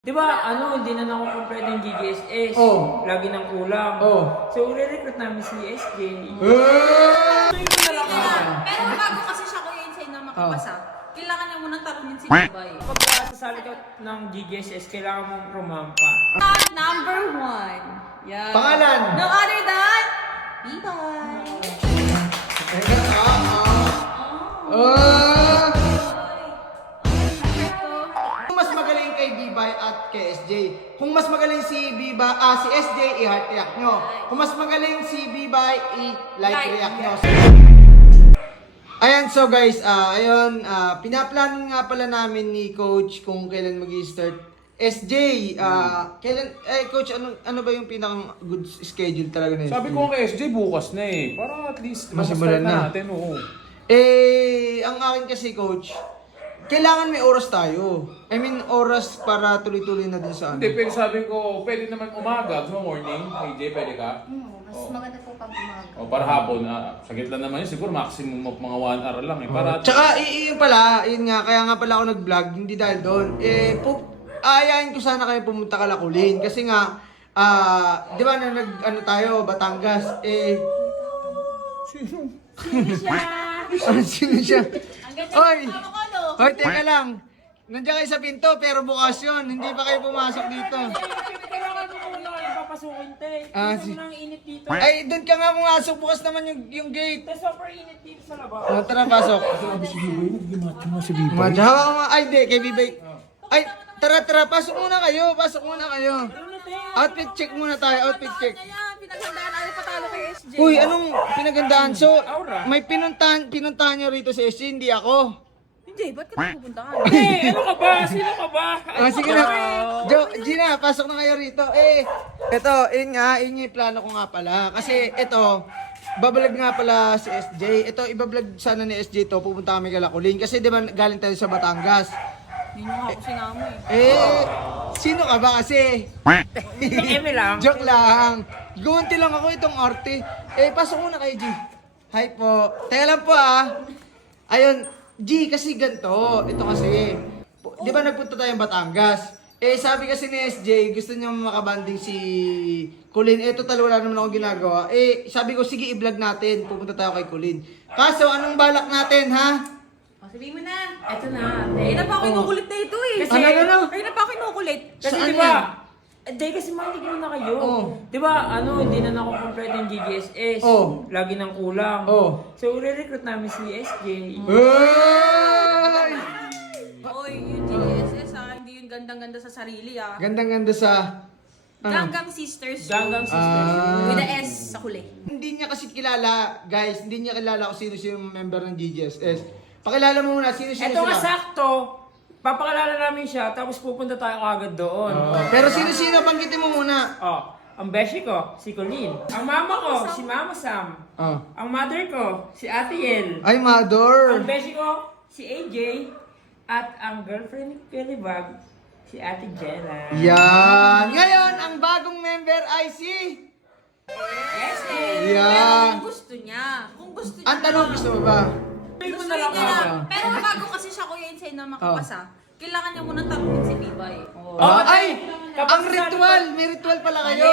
Di ba, hindi na nakukompleto yung GGSS. Oh. Lagi nang kulang. Oh. So, re-recruit namin si SJ. Pero bago kasi siya Kuya Insay na makapasa, kailangan niya munang talunin si Bibay. Kapag sasali ka ng GGSS, kailangan mong rumampa. Number 1. Yeah. Pangalan? No other than Bibay. Kung mas magaling kay Bibay at kay SJ. Kung mas magaling si si SJ, i-heart react nyo. Kung mas magaling si Bibay, i-like react nyo. Ayan, so guys, pinaplano nga pala namin ni Coach kung kailan mag-start. SJ, Coach, ano ba yung pinakang good schedule talaga na SJ? Sabi ko kay SJ bukas na eh. Para at least Masimulan na. natin, oo. Ang akin kasi Coach, kailangan may oras tayo. I mean, oras para tuloy-tuloy na din sa ano. Hindi, pero sabi ko, pwede naman umaga. Gusto mo morning? AJ, pwede ka? Mas maganda po pag umaga. O para hapon, sagit lang naman yun. Siguro maximum of mga 1 hour lang eh. Para Tsaka, yun nga, kaya nga pala ako nag-vlog, hindi dahil doon. Aayain ko sana kayo pumunta ka Lakulin. Kasi nga, di ba na tayo, Batangas, Sino siya? sino siya? Ang ganda Oy! ng tama ko, no? Hoy, teka lang. Nandiyan kayo sa pinto, pero bukas yun. Hindi pa kayo pumasok dito. Kailangan mo muna kayo papasukin, te. Kasi si- ang init dito. Ay, doon ka nga pumasok. Bukas naman yung gate. Te, super init dito sa labas. Tara, pasok. Madya, hawak ka nga. Ay, di, kay Bibay. Ay, tara, pasok muna kayo. Ano, te? Outfit check muna tayo, outfit check. Ayan, pinaghandaan natin patalo kay SJ. Uy, anong pinagandaan? So, Aura. may pinuntahan nyo rito si SJ, hindi ako. Hindi, ba't ka napupunta ka? Te, ano ka ba? Sino ka ba? Sige na. Gina, pasok na kayo rito. Yun yung plano ko nga pala. Kasi babalag nga pala si SJ. Ibablog sana ni SJ to, pupunta kami kay Lakulin. Kasi di ba galing tayo sa Batangas. Hindi nyo nga ako sinama eh. Sino ka ba kasi? Eme lang. Joke lang. Gumanti lang ako itong arte. Pasok muna kay G. Hi po. Teka lang po Ayun, G, kasi ganito. Ito kasi. Di ba nagpunta tayong Batangas? Sabi kasi ni SJ, gusto niya makabanding si Kulin. Total, wala naman ako ginagawa. Sabi ko, sige, i-vlog natin. Pupunta tayo kay Kulin. Kaso, anong balak natin, ha? Sabihin mo na. Eto na, te. Kaya na pa ako kinukulit na ito eh. Kasi- Kaya na pa ako kinukulit. Kasi Saan di ba, kasi mahilig muna kayo. Oo. Di ba, hindi na nakukompleto yung GGSS. Oo. Lagi nang kulang. Oo. So, re-recruit namin si SJ. Ay! Oy, yung GSS hindi yun gandang-ganda sa sarili Gandang-ganda sa... Ganggang Sisters. Ganggang Sisters. With a S sa huli. Hindi niya kasi kilala, guys. Hindi niya kilala kung sino member ng GGSS. Pakilala mo muna, sino Ito nga sila? sakto. Papakilala namin siya, tapos pupunta tayo agad doon. Pero sino, banggitin mo muna. Ang beshi ko, si Colleen. Ang mama ko, si Mama Sam. Ang mother ko, si Ate Yel. Ay, mother. Ang beshi ko, si AJ. At ang girlfriend ni Kelibag, si Ate Jenna. Yan. Ngayon, ang bagong member ay si... Yes, Yeah. Pero kung gusto niya. Kung gusto niya. Ang tanong, gusto mo ba? Gusto niya na. Pero bago kasi siya Kuya Insay na makapasa, kailangan niya munang talunin si Bibay. Ang ritual. May ritual pala kayo.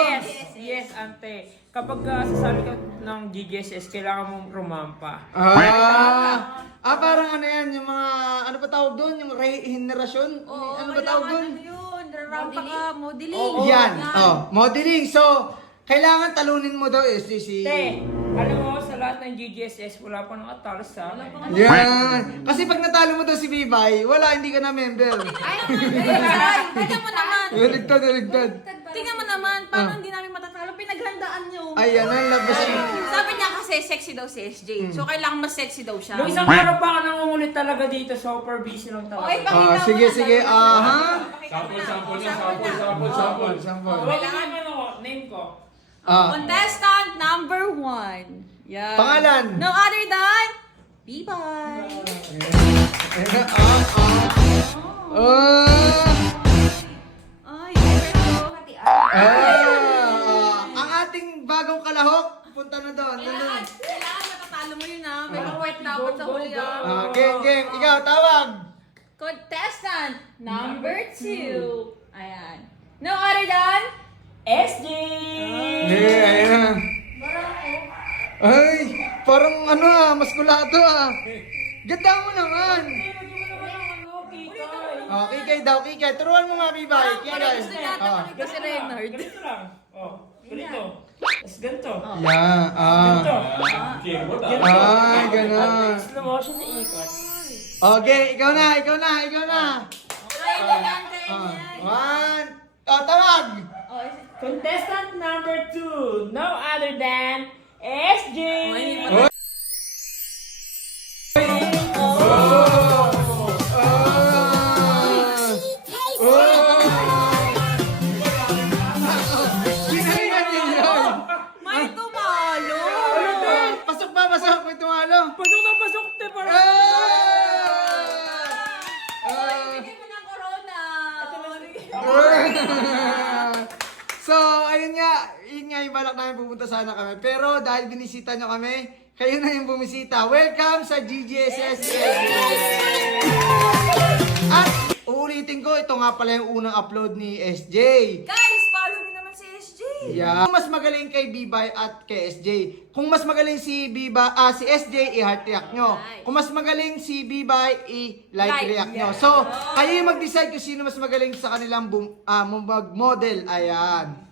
Yes, ante. Kapag sasali ka ng GGSS, kailangan mong rumampa. Parang ano yan, yung mga, ano ba tawag doon? Yung regenerasyon? Ano ba tawag doon? Ano yun? Rampa ka, modeling. Oo. Yan. Modeling. So, kailangan talunin mo daw si... Te, alam mo, sa lahat ng GGSS, wala pa nakatalo sa akin. Yan. Kasi pag natalo mo daw si Bibay, wala, hindi ka na member. Ay, tingnan mo naman. Baligtad. Tingnan mo naman, paano hindi namin matatalo? Pinaghandaan niyo. Ay, yan ang labas. Sabi niya kasi sexy daw si SJ. So, kailangan mas sexy daw siya. Nung isang araw pa ka nangungulit talaga dito, super busy lang Okay, talaga. pakita mo Sige. na. Sample. Kailangan name ko. Contestant number 1. Yan. Pangalan? No other than Bibay. Ay, pero... Ang ating bagong kalahok, punta na doon. Kailangan matatalo mo yun May kakwet dapat sa huli Game. Ikaw, tawag. Contestant number 2. Ayan. SJ! Ayun na. Ay, parang ano maskulato Ganda mo naman. Kikay daw, Kikay. Turuan mo nga, Bibay. Kikay. Kasi Reynard. Ganito lang. Ganito. Tapos ganito. Yeah, Ganito. Keyboard Ay, ganun. Slow motion na ikot. Okay, ikaw na. Kaya niyan. One. Tawag. Contestant number 2, no other than SJ! May tumalo! Pasok ba? Pasok. May tumalo. Pasok na pasok, te! Parang... Bigay mo ng corona! So, ayun nga. Yun nga yung balak namin pupunta sana kami. Pero dahil binisita nyo kami, kayo na yung bumisita. Welcome sa GGSS. At uulitin ko, ito nga pala yung unang upload ni SJ. Guys, follow niyo naman si SJ! Yeah. Kung mas magaling kay Bibay at kay SJ. Kung mas magaling si si SJ, i-heart react nyo. Kung mas magaling si Bibay, i-like react nyo. So, kayo yung mag-decide kung sino mas magaling sa kanilang mag-model. Ayan.